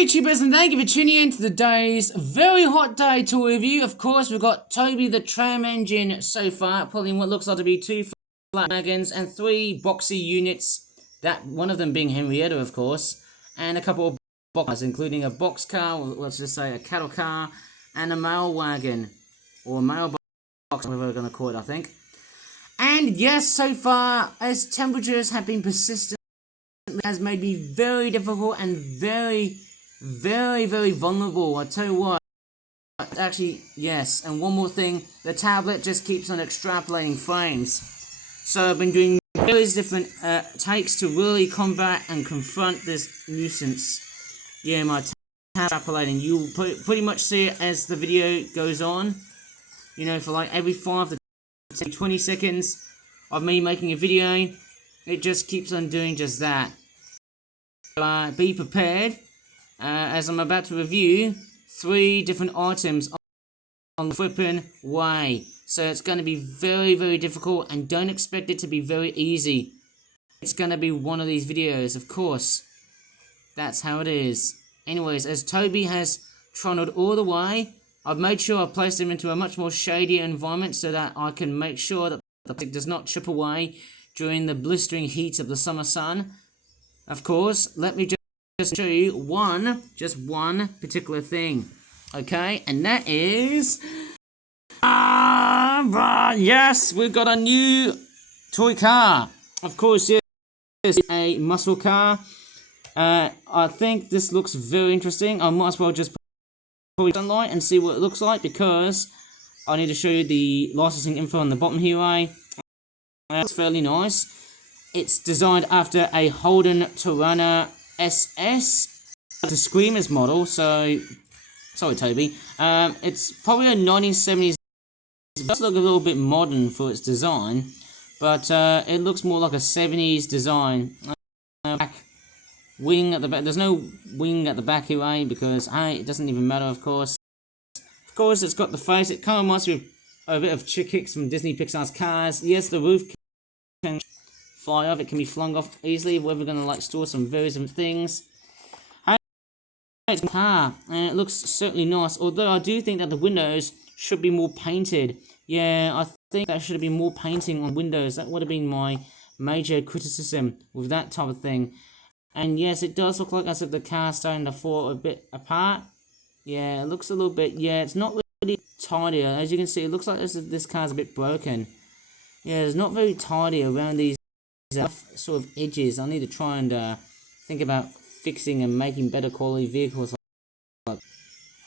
YouTubers, and thank you for tuning in to today's very hot day tour review. Of course, we've got Toby the Tram Engine so far, pulling what looks like to be 2 flat wagons and 3 boxy units, that one of them being Henrietta, of course, and a couple of boxes, including a box car, or let's just say a cattle car, and a mail wagon, or a mail box, whatever we're going to call it, I think. And yes, so far, as temperatures have been persistent, has made me very difficult and very vulnerable. I tell you what, actually, yes. And one more thing, the tablet just keeps on extrapolating frames. So I've been doing various different takes to really combat and confront this nuisance. Yeah, my tablet extrapolating. You'll pretty much see it as the video goes on. You know, for like every 5 to 20 seconds of me making a video, it just keeps on doing just that. Be prepared, as I'm about to review 3 different items on the flipping way. So it's going to be very difficult, and don't expect it to be very easy. It's going to be one of these videos, of course. That's how it is. Anyways, as Toby has trundled all the way, I've made sure I've placed him into a much more shadier environment so that I can make sure that the plastic does not chip away during the blistering heat of the summer sun. Of course, let me just show you just one particular thing, okay? And that is, yes, we've got a new toy car. Of course, yes, it's a muscle car. I think this looks very interesting. I might as well just put it sunlight and see what it looks like, because I need to show you the licensing info on the bottom here. That's fairly nice. It's designed after a Holden Torana SS. It's a Screamers model, so sorry Toby. It's probably a 1970s. It does look a little bit modern for its design, but it looks more like a 70s design. Back wing at the back. There's no wing at the back here, because it doesn't even matter. Of course, it's got the face. It kind of reminds me of a bit of Chick Hicks from Disney Pixar's Cars. Yes, the roof can fly off. It can be flung off easily if we're going to like store some various different things. It's a car, and it looks certainly nice, although I do think that the windows should be more painted. Yeah, I think there should have been more painting on windows. That would have been my major criticism with that type of thing. And yes, it does look like as if the car's starting to fall a bit apart. Yeah, it looks a little bit, yeah, it's not really tidy. As you can see, it looks like this car's a bit broken. Yeah, it's not very tidy around these sort of edges. I need to try and think about fixing and making better quality vehicles.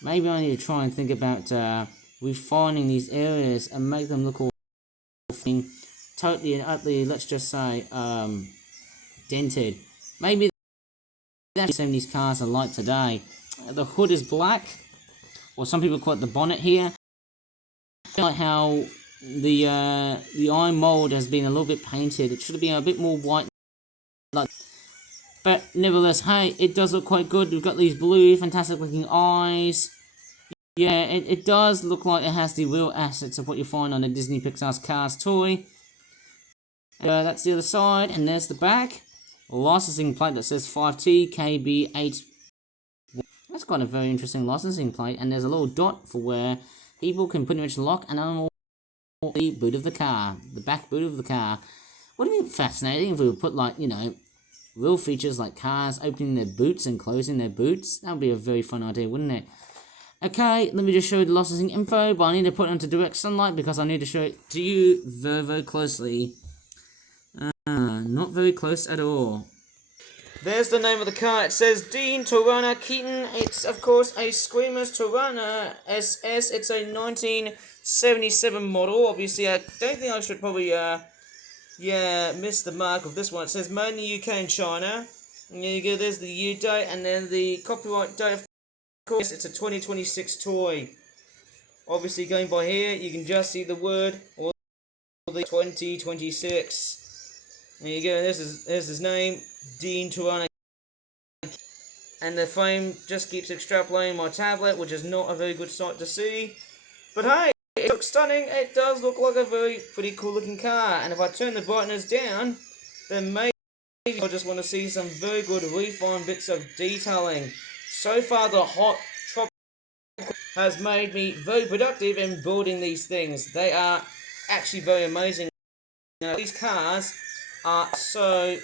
Maybe I need to try and think about refining these areas and make them look all totally and utterly, let's just say, dented. Maybe that's the 70s cars are like today. The hood is black, or some people call it the bonnet here. I like how the iron mold has been a little bit painted. It should have been a bit more white, but nevertheless, hey, it does look quite good. We've got these blue, fantastic looking eyes. Yeah, it does look like it has the real assets of what you find on a Disney Pixar's Cars toy. That's the other side, and there's the back. A licensing plate that says 5T KB8. That's got a very interesting licensing plate, and there's a little dot for where people can pretty much lock an animal the boot of the car, the back boot of the car. Wouldn't it be fascinating if we would put, like, you know, real features like cars opening their boots and closing their boots? That would be a very fun idea, wouldn't it? Okay, let me just show you the licensing info, but I need to put it onto direct sunlight because I need to show it to you very closely. Not very close at all. There's the name of the car. It says Dean Torana Keaton. It's, of course, a Screamers Torana SS. It's a 1977 model. Obviously, I don't think I should probably, miss the mark of this one. It says made in the UK and China. And there you go, there's the year date, and then the copyright date, of course, it's a 2026 toy. Obviously, going by here, you can just see the word, or the 2026. There you go, there's his name, Dean Torana. And the frame just keeps extrapolating my tablet, which is not a very good sight to see. But hey, it looks stunning. It does look like a very pretty cool looking car. And if I turn the brightness down, then maybe I just want to see some very good refined bits of detailing. so far the hot tropical has made me very productive in building these things. They are actually very amazing. Now, these cars are so,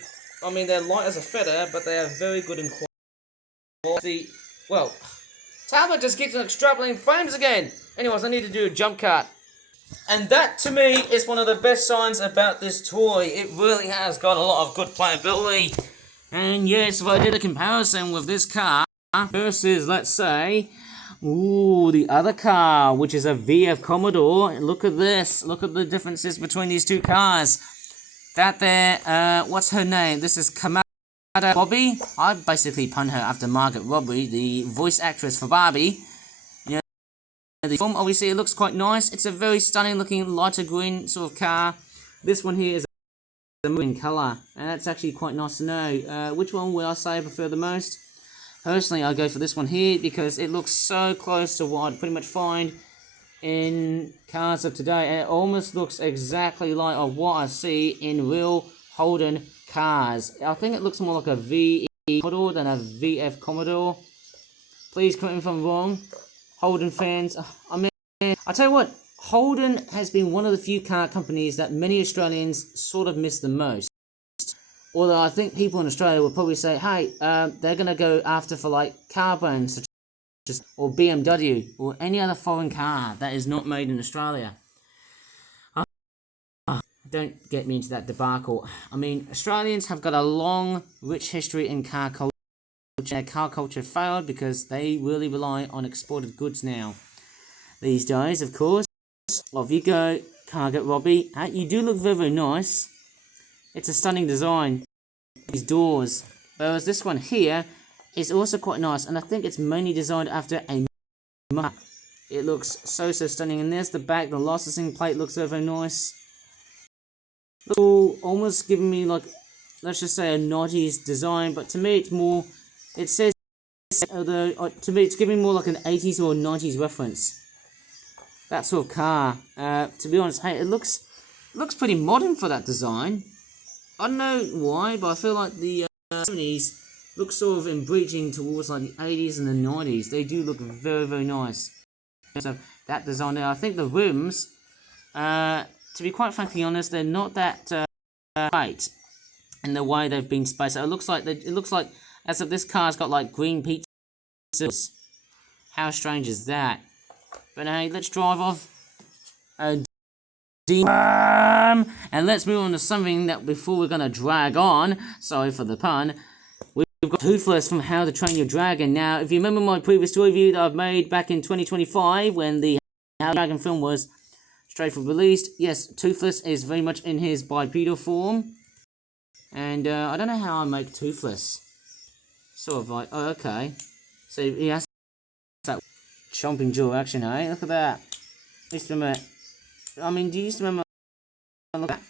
I mean, they're light as a feather, but they are very good in quality. Well, Talbot just keeps on extrapolating frames again. Anyways, I need to do a jump cut. And that, to me, is one of the best signs about this toy. It really has got a lot of good playability. And yes, if I did a comparison with this car versus, let's say, the other car, which is a VF Commodore. Look at this. Look at the differences between these two cars. That there, what's her name? This is Kamada Robbie. I basically pun her after Margaret Robbie, the voice actress for Barbie. You know, the film, obviously, it looks quite nice. It's a very stunning looking lighter green sort of car. This one here is a green colour, and that's actually quite nice to know. Which one will I say I prefer the most? Personally, I go for this one here because it looks so close to what I'd pretty much find in cars of today. It almost looks exactly like what I see in real Holden cars. I think it looks more like a VE Commodore than a VF Commodore. Please correct me if I'm wrong, Holden fans. I mean, I tell you what, Holden has been one of the few car companies that many Australians sort of miss the most. Although I think people in Australia will probably say, hey, they're going to go after for like car brands such as or BMW or any other foreign car that is not made in Australia. Don't get me into that debacle. I mean, Australians have got a long, rich history in car culture. Their car culture failed because they really rely on exported goods now. These days, of course. Off you go, Target Robbie. You do look very, very nice. It's a stunning design. These doors. Whereas this one here is also quite nice. And I think it's mainly designed after a map. It looks so, so stunning. And there's the back. The licensing plate looks very, very nice. Almost giving me like, let's just say a 90s design. But to me it's more, it says, although to me it's giving more like an 80s or 90s reference. That sort of car. To be honest, hey, it looks pretty modern for that design. I don't know why, but I feel like the 70s look sort of in breaching towards like the 80s and the 90s. They do look very, very nice. So that design there, I think the rims, to be quite frankly honest, they're not that tight in the way they've been spaced. So it looks like as if this car's got like green pieces. How strange is that? But hey, let's drive off. And let's move on to something that before we're going to drag on, sorry for the pun, we've got Toothless from How to Train Your Dragon. Now, if you remember my previous toy review that I've made back in 2025 when the How to Dragon film was straight for released, yes, Toothless is very much in his bipedal form. And I don't know how I make Toothless. Sort of like, oh, okay. So he has that chomping jaw action, eh? Look at that. Used to remember. I mean, do you used to remember? Look at that.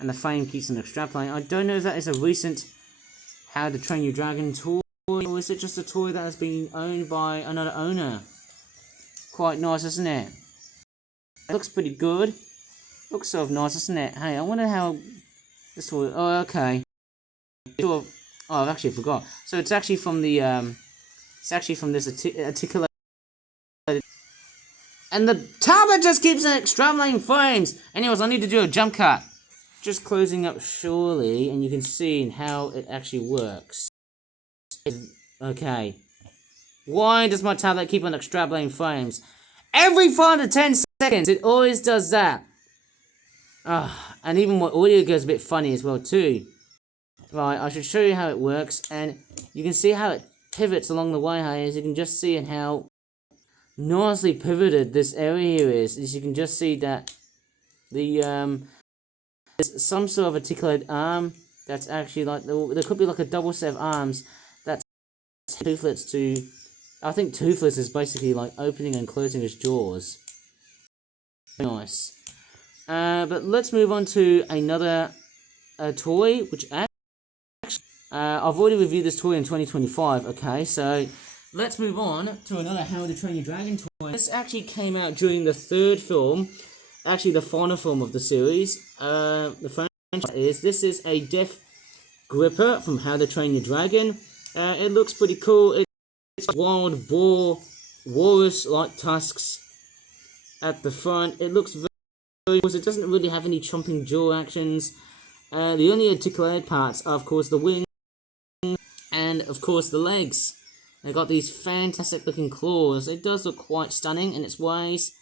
And the frame keeps on extrapolating. I don't know if that is a recent How to Train Your Dragon toy, or is it just a toy that has been owned by another owner? Quite nice, isn't it? It looks pretty good. Looks sort of nice, isn't it? Hey, I wonder how this toy. Oh, okay. Oh, I've actually forgot. So it's actually from the it's actually from this articulated. And the tablet just keeps extrapolating frames. Anyways, I need to do a jump cut. Just closing up surely, and you can see how it actually works. Okay. Why does my tablet keep on extrapolating frames? Every 5 to 10 seconds, it always does that. And even my audio goes a bit funny as well too. Right, I should show you how it works, and you can see how it pivots along the way, as you can just see how nicely pivoted this area here is. As you can just see that the there's some sort of articulated arm that's actually like there could be like a double set of arms that's Toothless to. I think Toothless is basically like opening and closing his jaws. Nice. But let's move on to another toy, which actually I've already reviewed this toy in 2025. Okay, so let's move on to another How to Train Your Dragon toy. This actually came out during the third film, actually the final film of the series. The franchise this is a Death Gripper from How to Train Your Dragon. It looks pretty cool. wild boar, walrus-like tusks at the front. It looks very it doesn't really have any chomping jaw actions. The only articulated parts are, of course, the wings and, of course, the legs. They've got these fantastic looking claws. It does look quite stunning in its ways.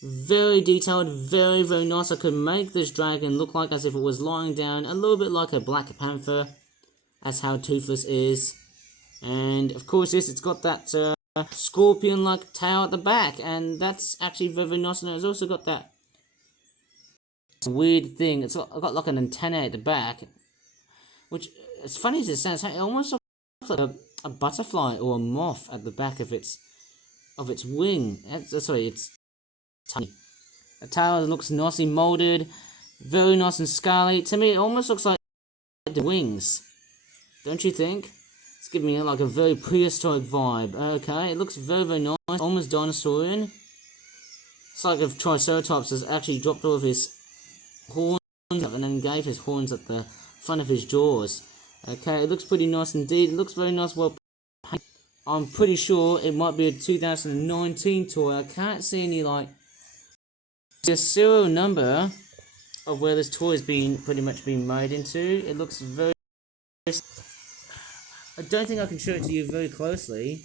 Very detailed, very, very nice. I could make this dragon look like as if it was lying down, a little bit like a Black Panther. That's how Toothless is. And, of course, yes, it's got that scorpion-like tail at the back, and that's actually very, very nice. And it's also got that weird thing. It's got like an antenna at the back, which, as funny as it sounds, it almost looks like a butterfly or a moth at the back of its wing. Sorry, it's tiny. The tail looks nicely molded, very nice and scaly. To me, it almost looks like the wings. Don't you think? It's giving me like a very prehistoric vibe. Okay, it looks very, very nice, almost dinosaurian. It's like if Triceratops has actually dropped all of his horns and then gave his horns at the front of his jaws. Okay, it looks pretty nice indeed. It looks very nice, well painted. I'm pretty sure it might be a 2019 toy. I can't see any like a serial number of where this toy is pretty much being made into. It looks very. I don't think I can show it to you very closely,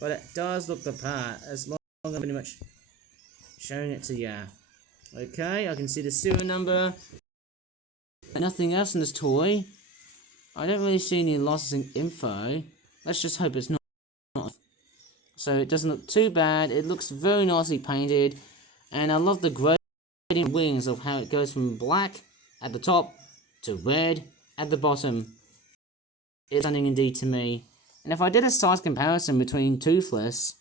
but it does look the part as long as I'm pretty much showing it to you. Okay, I can see the serial number. Nothing else in this toy. I don't really see any licensing info. Let's just hope it's not. So it doesn't look too bad. It looks very nicely painted. And I love the gradient wings of how it goes from black at the top to red at the bottom. It's stunning indeed to me. And if I did a size comparison between Toothless,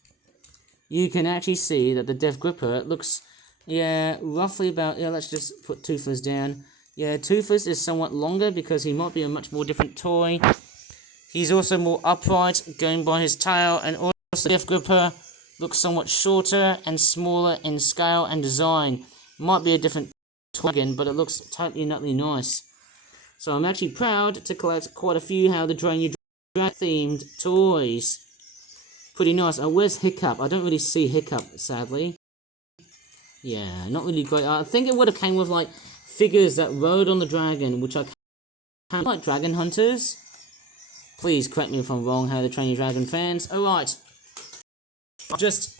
you can actually see that the Death Gripper looks, roughly about, let's just put Toothless down. Yeah, Toothless is somewhat longer because he might be a much more different toy. He's also more upright, going by his tail, and also the Death Gripper looks somewhat shorter and smaller in scale and design. Might be a different toy again, but it looks totally nutty nice. So I'm actually proud to collect quite a few How to Train Your Dragon themed toys. Pretty nice. Oh, where's Hiccup? I don't really see Hiccup, sadly. Yeah, not really great. I think it would have came with like figures that rode on the dragon, which I can't like Dragon Hunters. Please correct me if I'm wrong, How to Train Your Dragon fans. Alright. I've just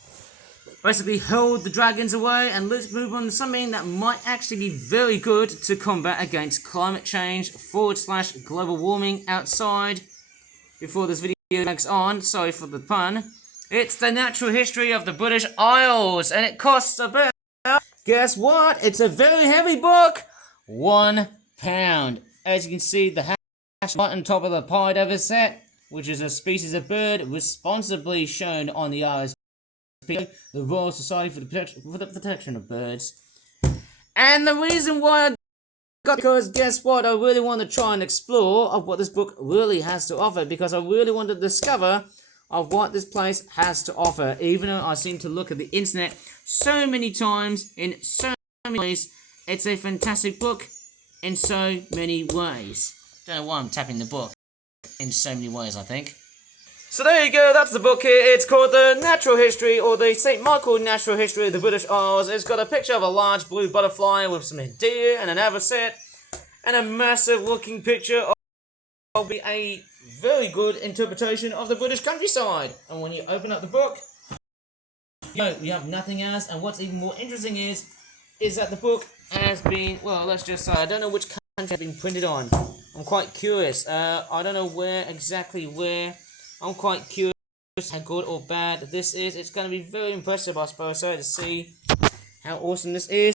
basically hurled the dragons away, and let's move on to something that might actually be very good to combat against climate change / global warming outside. Before this video drags on, sorry for the pun, it's the natural history of the British Isles, and it costs about, guess what? It's a very heavy book, £1. As you can see, the hash right on top of the pied ever set, which is a species of bird responsibly shown on the RSPCA, the Royal Society for the Protection of Birds. And the reason why I got, because guess what? I really want to try and explore of what this book really has to offer, because I really want to discover of what this place has to offer, even though I seem to look at the internet so many times in so many ways. It's a fantastic book in so many ways. Don't know why I'm tapping the book in so many ways, I think. So there you go, that's the book here. It's called The Natural History, or the St. Michael Natural History of the British Isles. It's got a picture of a large blue butterfly with some deer and an avocet, and a massive looking picture of a very good interpretation of the British countryside. And when you open up the book, you have nothing else. And what's even more interesting is that the book has been, well, let's just say, I don't know which country it's been printed on. I'm quite curious. I don't know exactly where. I'm quite curious how good or bad this is. It's going to be very impressive, I suppose, to see how awesome this is.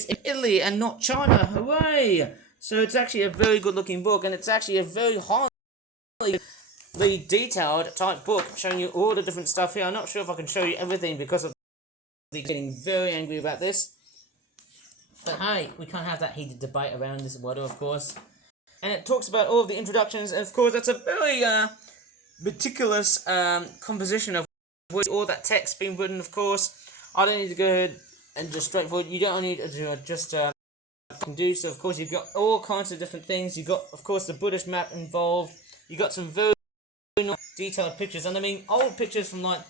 It's in Italy and not China. Hooray! So it's actually a very good looking book, and it's actually a very highly detailed type book, showing you all the different stuff here. I'm not sure if I can show you everything because of the getting very angry about this. But hey, we can't have that heated debate around this water, of course. And it talks about all of the introductions, and of course that's a very meticulous composition of all that text being written, of course. I don't need to go ahead and just straightforward. You don't need to just do so. Of course, you've got all kinds of different things. You've got, of course, the British map involved. You've got some very nice detailed pictures, and I mean old pictures from like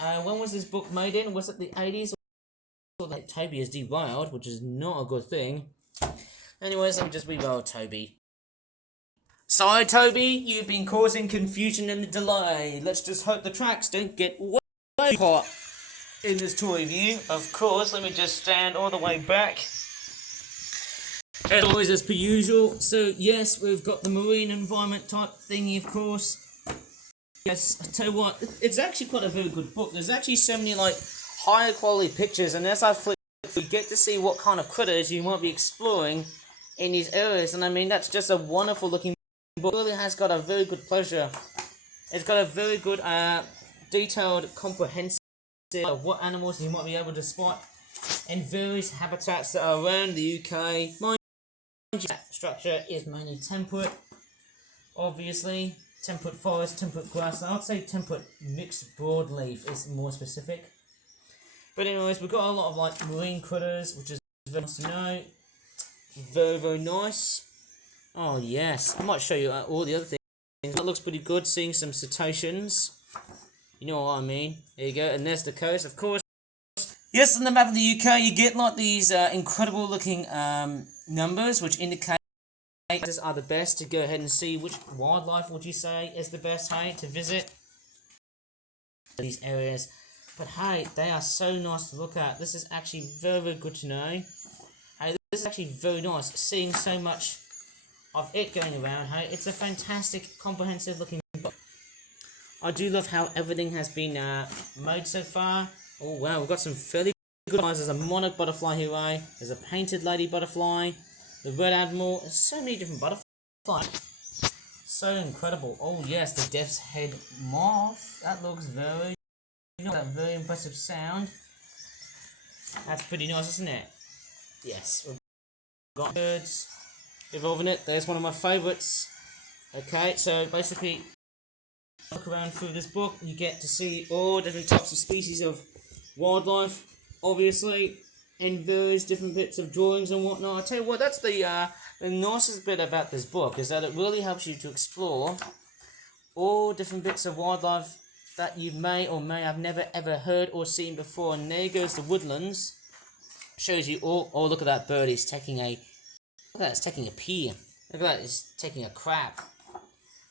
when was this book made in? Was it the 80s? Or like Toby is derailed, which is not a good thing. Anyways, let me just reroll Toby. Sorry, Toby, you've been causing confusion and delay. Let's just hope the tracks don't get way hot in this toy review. Of course, let me just stand all the way back. As always, as per usual. So, yes, we've got the marine environment type thingy, of course. Yes, I tell you what, it's actually quite a very good book. There's actually so many, like, higher quality pictures, and as I flip, we get to see what kind of critters you might be exploring in these areas. And I mean, that's just a wonderful looking book. It really has got a very good pleasure. It's got a very good, detailed, comprehensive of what animals you might be able to spot in various habitats that are around the UK. Mind you, that structure is mainly temperate, obviously. Temperate forest, temperate grassland. I'd say temperate mixed broadleaf is more specific. But anyways, we've got a lot of like marine critters, which is very nice to know. Very, very nice. Oh yes, I might show you all the other things. That looks pretty good, seeing some cetaceans. You know what I mean. There you go, and there's the coast, of course. Yes, on the map of the UK, you get like these incredible looking numbers, which indicate are the best to go ahead and see. Which wildlife would you say is the best, hey, to visit these areas? But hey, they are so nice to look at. This is actually very, very good to know. Hey, this is actually very nice, seeing so much of it going around. Hey, it's a fantastic, comprehensive looking book. I do love how everything has been made so far. Oh wow, we've got some fairly good ones. There's a monarch butterfly here, eh? There's a painted lady butterfly. The red admiral. There's so many different butterflies. So incredible. Oh yes, the death's head moth. That looks very, that very impressive sound. That's pretty nice, isn't it? Yes, we've got birds involved in it. There's one of my favourites. Okay, so basically, look around through this book, you get to see all different types of species of wildlife, obviously, in various different bits of drawings and whatnot. I tell you what, that's the nicest bit about this book, is that it really helps you to explore all different bits of wildlife that you may or may have never ever heard or seen before. And there goes the woodlands. Shows you all. Oh, look at that bird. He's taking a. Look at that. It's taking a pea. Look at that. It's taking a crab.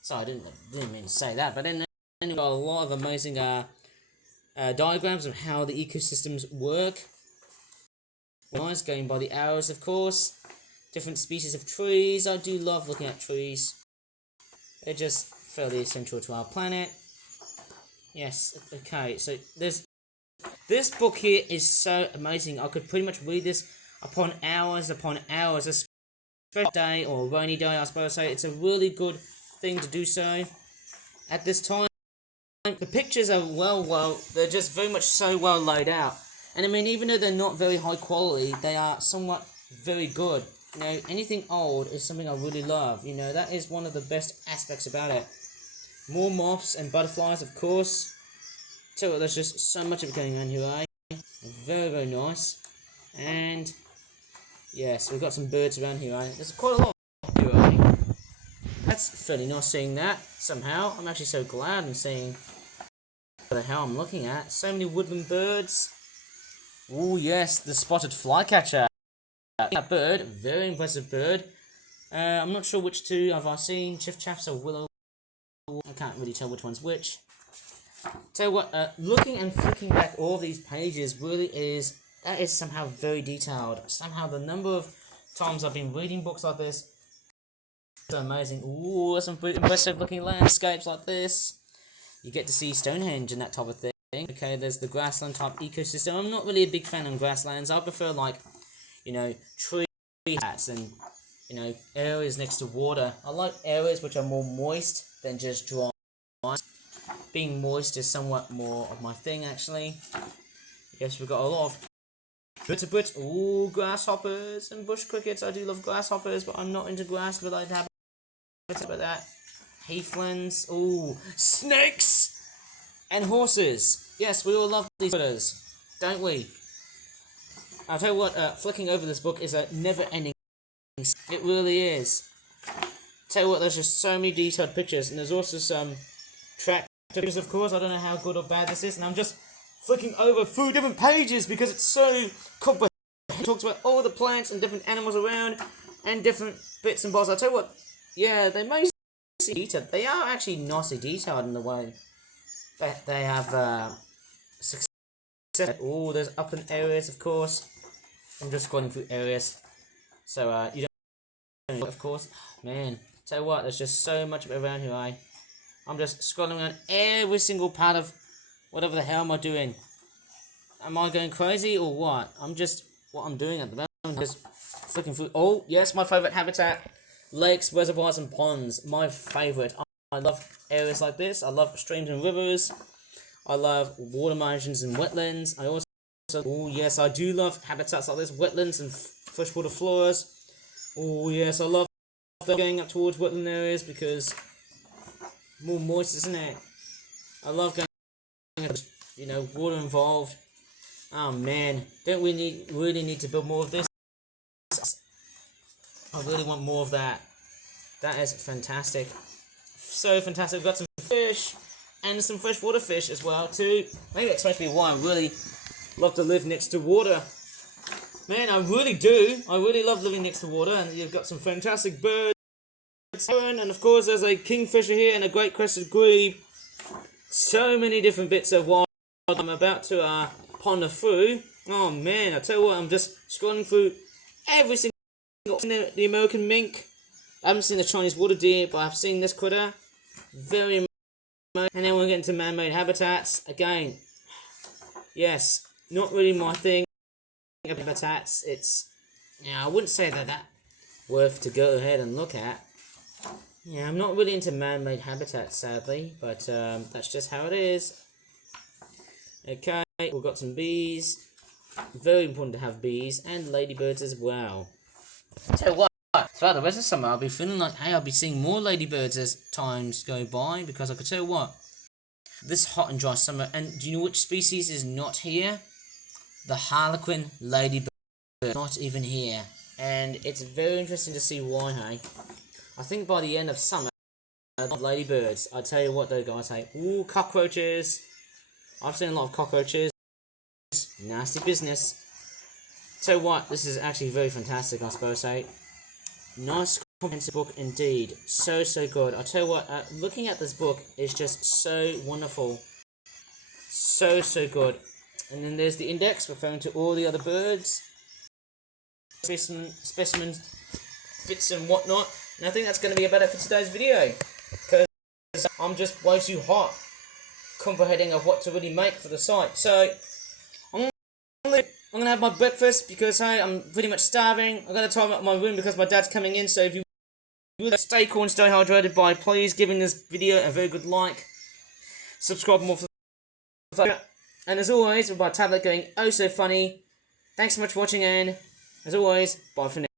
Sorry, I didn't mean to say that. But then we've got a lot of amazing diagrams of how the ecosystems work. Nice, going by the arrows, of course. Different species of trees. I do love looking at trees. They're just fairly essential to our planet. Yes, okay, so this book here is so amazing. I could pretty much read this upon hours, especially day or rainy day, I suppose. So it's a really good thing to do so at this time. The pictures are they're just very much so well laid out. And I mean, even though they're not very high quality, they are somewhat very good. You know, anything old is something I really love. You know, that is one of the best aspects about it. More moths and butterflies, of course. So there's just so much of it going on here, eh? Very, very nice. And yes, we've got some birds around here, eh? There's quite a lot here, eh? That's fairly nice seeing that, somehow. I'm actually so glad I'm seeing the hell I'm looking at. So many woodland birds. Oh yes, the spotted flycatcher. That bird, very impressive bird. I'm not sure which two have I seen. Chiff chaffs or willow. I can't really tell which one's which. Tell you what, looking and flicking back all these pages really is, that is somehow very detailed. Somehow the number of times I've been reading books like this is amazing. Ooh, some impressive looking landscapes like this. You get to see Stonehenge and that type of thing. Okay, there's the grassland type ecosystem. I'm not really a big fan of grasslands. I prefer, like, you know, tree hats and, you know, areas next to water. I like areas which are more moist than just dry. Being moist is somewhat more of my thing, actually. Yes, we've got a lot of vertebrates. Ooh, grasshoppers and bush crickets. I do love grasshoppers, but I'm not into grass-related habitats about that. Heathlands. Ooh, snakes and horses. Yes, we all love these critters, don't we? I'll tell you what, flicking over this book is a never-ending. It really is. Tell you what, there's just so many detailed pictures, and there's also some tractors, of course. I don't know how good or bad this is, and I'm just flicking over 3 different pages because it's so comprehensive. It talks about all the plants and different animals around and different bits and bobs. I'll tell you what, yeah, they may seem detailed. They are actually nicely detailed in the way that they have success. Oh, there's upland areas, of course. I'm just scrolling through areas. So, you don't, of course. Man, tell you what, there's just so much around here, I'm just scrolling around every single part of whatever the hell am I doing. Am I going crazy or what? What I'm doing at the moment, just flicking through. Oh, yes, my favourite habitat. Lakes, reservoirs and ponds. My favourite. I love areas like this. I love streams and rivers. I love water margins and wetlands. I also, oh yes, I do love habitats like this. Wetlands and freshwater floras. Oh yes, I love going up towards wetland areas because more moist, isn't it? I love going, you know, water involved. Oh man, don't we really need to build more of this? I really want more of that. That is fantastic. So fantastic. We've got some fish and some freshwater fish as well too. Maybe that explains to me why I really love to live next to water. Man, I really do. I really love living next to water, and you've got some fantastic birds. And of course there's a kingfisher here and a great crested grebe. So many different bits of wild I'm about to ponder through. Oh man, I tell you what, I'm just scrolling through every single the American mink. I haven't seen the Chinese water deer, but I've seen this critter. Very much. And then we're getting to man-made habitats. Again, yes, not really my thing. Habitats, it's, yeah, I wouldn't say that worth to go ahead and look at. Yeah, I'm not really into man-made habitats, sadly, but that's just how it is. Okay, we've got some bees. Very important to have bees and ladybirds as well. I'll tell you what, throughout the rest of summer, I'll be feeling like, hey, I'll be seeing more ladybirds as times go by, because I could tell you what, this hot and dry summer, and do you know which species is not here? The Harlequin ladybird, not even here. And it's very interesting to see why, hey? I think by the end of summer, I love ladybirds. I tell you what though, guys, hey, ooh, cockroaches. I've seen a lot of cockroaches. Nasty business. Tell you what, this is actually very fantastic, I suppose, hey. Nice comprehensive book indeed. So good. I tell you what, looking at this book is just so wonderful. So good. And then there's the index referring to all the other birds, specimens, bits and whatnot. And I think that's going to be about it for today's video, because I'm just way too hot comprehending of what to really make for the site. So I'm gonna have my breakfast because hey, I'm pretty much starving. I've got to time up my room because my dad's coming in. So if you would stay cool and stay hydrated by please giving this video a very good like, subscribe more for the and as always, with my tablet going oh so funny. Thanks so much for watching, and as always, bye for now.